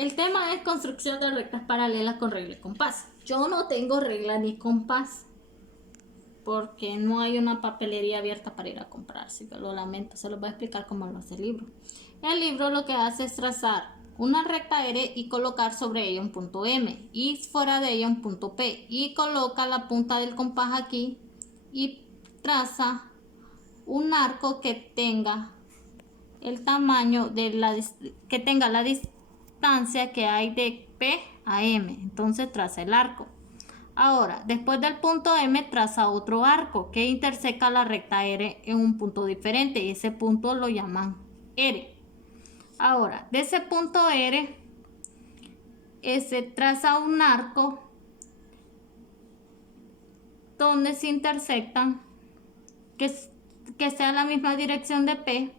El tema es construcción de rectas paralelas con regla y compás. Yo no tengo regla ni compás porque no hay una papelería abierta para ir a comprar, así que lo lamento, se los voy a explicar cómo lo hace el libro. El libro lo que hace es trazar una recta R y colocar sobre ella un punto M y fuera de ella un punto P y coloca la punta del compás aquí y traza un arco que tenga el tamaño de que tenga la distancia que hay de P a M, entonces traza el arco. Ahora, después del punto M traza otro arco que interseca la recta R en un punto diferente y ese punto lo llaman R. Ahora, de ese punto R se traza un arco donde se intersectan, que sea la misma dirección de P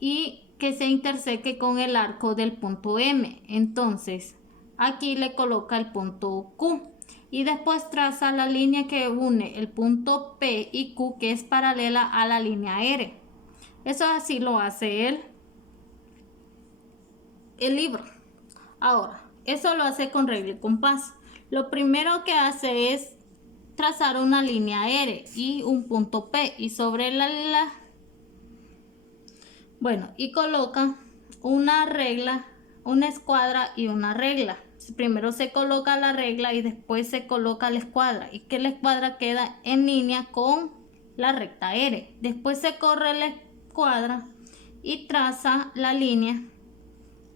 y que se interseque con el arco del punto M. Entonces, aquí le coloca el punto Q y después traza la línea que une el punto P y Q, que es paralela a la línea R. Eso así lo hace el libro. Ahora, eso lo hace con regla y compás. Lo primero que hace es trazar una línea R y un punto P y sobre y coloca una regla, una escuadra y una regla. Primero se coloca la regla y después se coloca la escuadra y que la escuadra queda en línea con la recta R. Después se corre la escuadra y traza la línea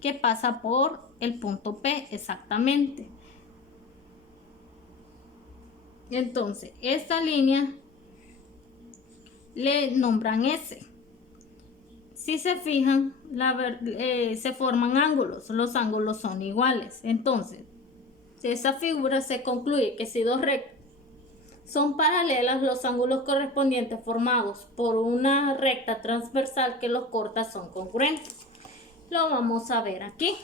que pasa por el punto P exactamente. Entonces, esta línea le nombran S. Si se fijan, se forman ángulos, los ángulos son iguales. Entonces, de esa figura se concluye que si dos rectas son paralelas, los ángulos correspondientes formados por una recta transversal que los corta son congruentes. Lo vamos a ver aquí.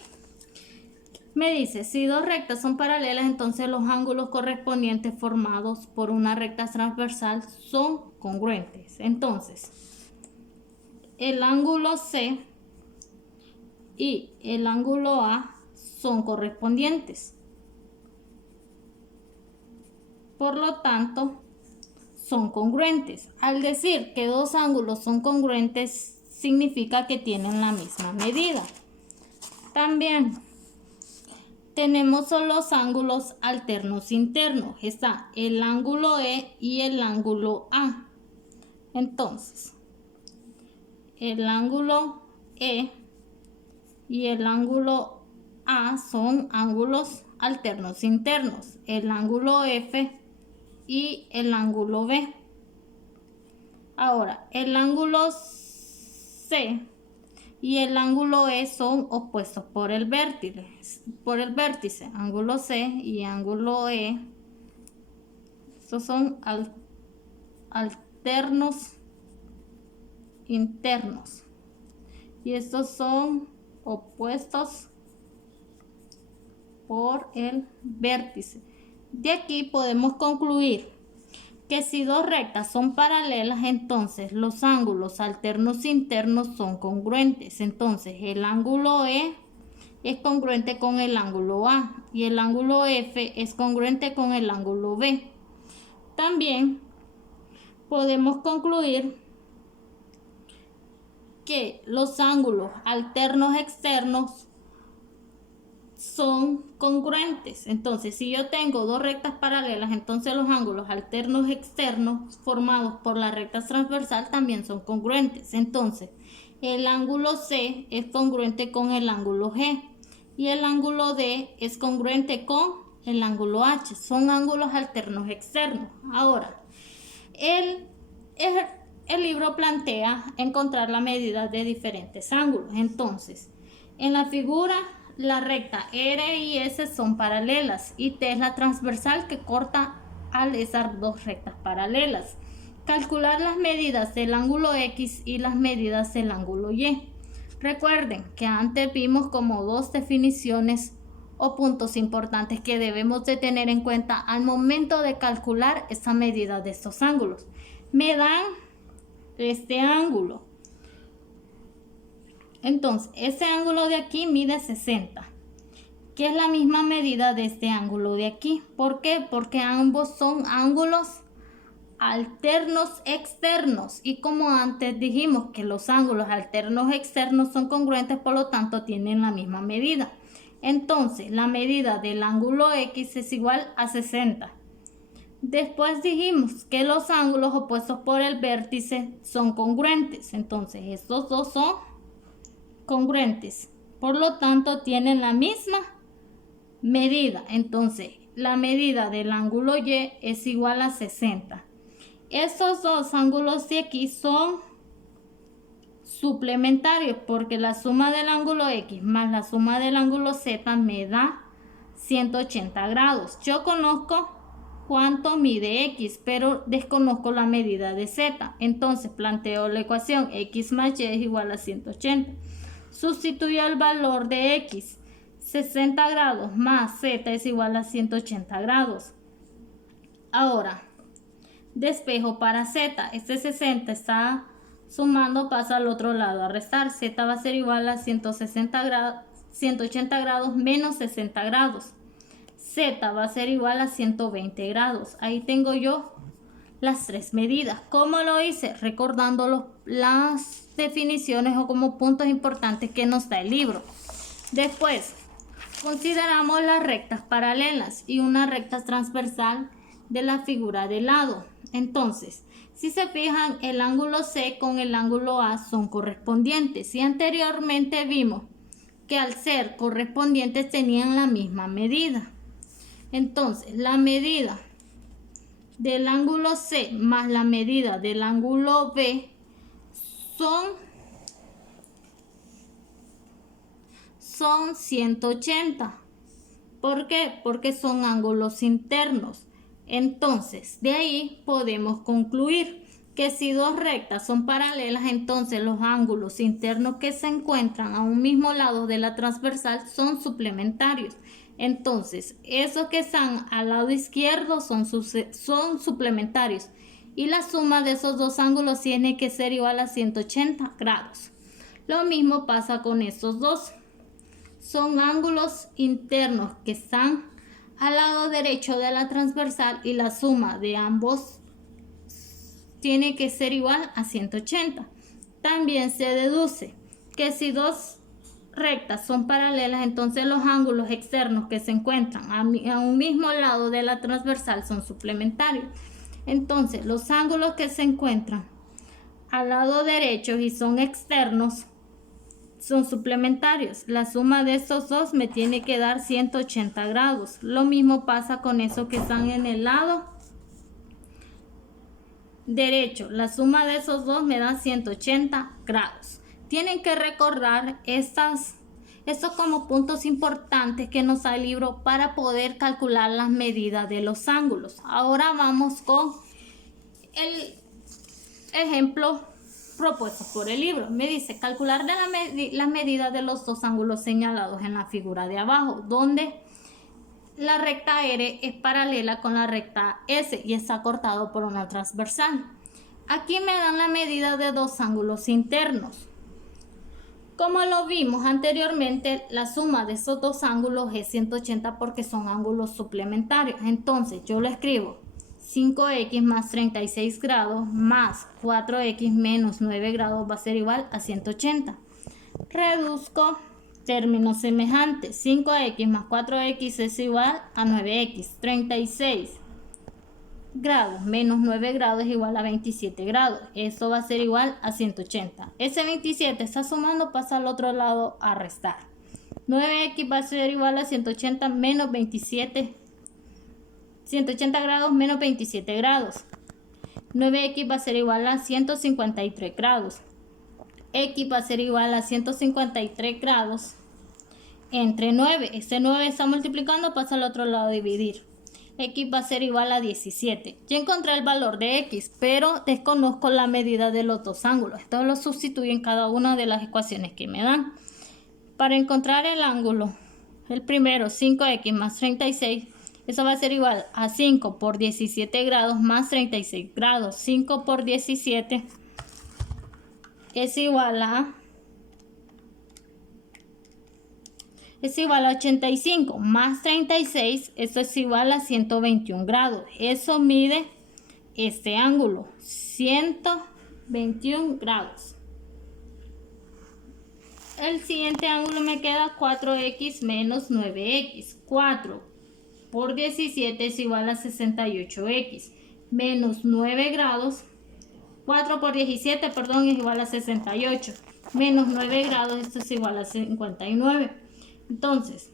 Me dice, si dos rectas son paralelas, entonces los ángulos correspondientes formados por una recta transversal son congruentes. Entonces, el ángulo C y el ángulo A son correspondientes. Por lo tanto, son congruentes. Al decir que dos ángulos son congruentes, significa que tienen la misma medida. También tenemos los ángulos alternos internos. Está el ángulo E y el ángulo A. Entonces, el ángulo E y el ángulo A son ángulos alternos internos. El ángulo F y el ángulo B. Ahora, el ángulo C y el ángulo E son opuestos por el vértice. Ángulo C y ángulo E. Estos son alternos internos y estos son opuestos por el vértice. De aquí podemos concluir que si dos rectas son paralelas, entonces los ángulos alternos internos son congruentes. Entonces el ángulo E es congruente con el ángulo A y el ángulo F es congruente con el ángulo B. También podemos concluir que los ángulos alternos externos son congruentes. Entonces, si yo tengo dos rectas paralelas, entonces los ángulos alternos externos formados por la recta transversal también son congruentes. Entonces, el ángulo C es congruente con el ángulo G y el ángulo D es congruente con el ángulo H. Son ángulos alternos externos. Ahora, el libro plantea encontrar la medida de diferentes ángulos. Entonces, en la figura, la recta R y S son paralelas y T es la transversal que corta a esas dos rectas paralelas. Calcular las medidas del ángulo X y las medidas del ángulo Y. Recuerden que antes vimos como dos definiciones o puntos importantes que debemos de tener en cuenta al momento de calcular esa medida de estos ángulos. Me dan este ángulo. Entonces, ese ángulo de aquí mide 60 que es la misma medida de este ángulo de aquí. ¿Por qué? Porque ambos son ángulos alternos externos, y como antes dijimos que los ángulos alternos externos son congruentes, por lo tanto tienen la misma medida. Entonces la medida del ángulo X es igual a 60. Después dijimos que los ángulos opuestos por el vértice son congruentes, entonces estos dos son congruentes, por lo tanto tienen la misma medida. Entonces la medida del ángulo Y es igual a 60. Estos dos ángulos de aquí son suplementarios porque la suma del ángulo X más la suma del ángulo Z me da 180 grados. Yo conozco cuánto mide X, pero desconozco la medida de Z. Entonces planteo la ecuación X más Y es igual a 180. Sustituyo el valor de X. 60 grados más Z es igual a 180 grados. Ahora despejo para Z. Este 60 está sumando, pasa al otro lado a restar. Z va a ser igual a 180 grados menos 60 grados. Z va a ser igual a 120 grados. Ahí tengo yo las tres medidas. ¿Cómo lo hice? Recordando las definiciones o como puntos importantes que nos da el libro. Después consideramos las rectas paralelas y una recta transversal de la figura de lado. Entonces, si se fijan, el ángulo C con el ángulo A son correspondientes y anteriormente vimos que al ser correspondientes tenían la misma medida. Entonces, la medida del ángulo C más la medida del ángulo B son 180. ¿Por qué? Porque son ángulos internos. Entonces, de ahí podemos concluir que si dos rectas son paralelas, entonces los ángulos internos que se encuentran a un mismo lado de la transversal son suplementarios. Entonces, esos que están al lado izquierdo son suplementarios. Y la suma de esos dos ángulos tiene que ser igual a 180 grados. Lo mismo pasa con estos dos. Son ángulos internos que están al lado derecho de la transversal y la suma de ambos tiene que ser igual a 180. También se deduce que si dos rectas son paralelas, entonces los ángulos externos que se encuentran a un mismo lado de la transversal son suplementarios. Entonces los ángulos que se encuentran al lado derecho y son externos son suplementarios. La suma de estos dos me tiene que dar 180 grados. Lo mismo pasa con esos que están en el lado derecho. La suma de esos dos me da 180 grados. Tienen que recordar estos como puntos importantes que nos da el libro para poder calcular las medidas de los ángulos. Ahora vamos con el ejemplo propuesto por el libro. Me dice calcular las medidas de los dos ángulos señalados en la figura de abajo, donde la recta R es paralela con la recta S y está cortado por una transversal. Aquí me dan la medida de dos ángulos internos. Como lo vimos anteriormente, la suma de esos dos ángulos es 180 porque son ángulos suplementarios. Entonces yo lo escribo 5x más 36 grados más 4x menos 9 grados va a ser igual a 180. Reduzco términos semejantes. 5x más 4x es igual a 9x. 36 grados menos 9 grados es igual a 27 grados. Esto va a ser igual a 180. Ese 27 está sumando, pasa al otro lado a restar. 9x va a ser igual a 180 menos 27. 180 grados menos 27 grados. 9x va a ser igual a 153 grados. X va a ser igual a 153 grados entre 9. Este 9 está multiplicando, pasa al otro lado a dividir. X va a ser igual a 17. Ya encontré el valor de X, pero desconozco la medida de los dos ángulos. Esto lo sustituyo en cada una de las ecuaciones que me dan. Para encontrar el ángulo, el primero, 5x más 36, eso va a ser igual a 5 por 17 grados más 36 grados. 5 por 17 es igual a es igual a 85 más 36, esto es igual a 121 grados. Eso mide este ángulo, 121 grados. El siguiente ángulo me queda 4x menos 9x. 4 por 17 es igual a 68x. Menos 9 grados. 4 por 17, perdón, es igual a 68. Menos 9 grados, esto es igual a 59. Entonces,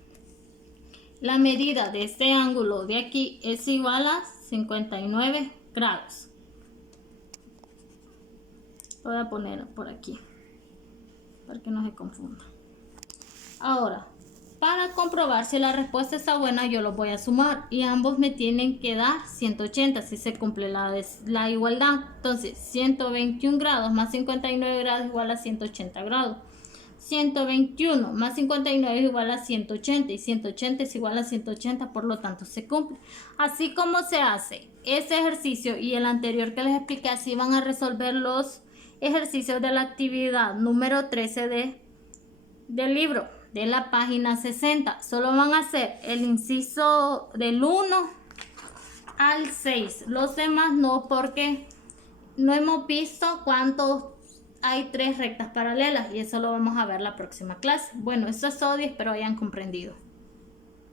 la medida de este ángulo de aquí es igual a 59 grados. Voy a poner por aquí, para que no se confunda. Ahora, para comprobar si la respuesta está buena, yo los voy a sumar y ambos me tienen que dar 180 si se cumple la igualdad. Entonces, 121 grados más 59 grados es igual a 180 grados. 121 más 59 es igual a 180 y 180 es igual a 180, por lo tanto se cumple. Así como se hace ese ejercicio y el anterior que les expliqué, así van a resolver los ejercicios de la actividad número 13 del libro, de la página 60. Solo van a hacer el inciso del 1 al 6. Los demás no, porque no hemos visto cuántos hay 3 rectas paralelas y eso lo vamos a ver la próxima clase. Bueno, eso es todo y espero hayan comprendido.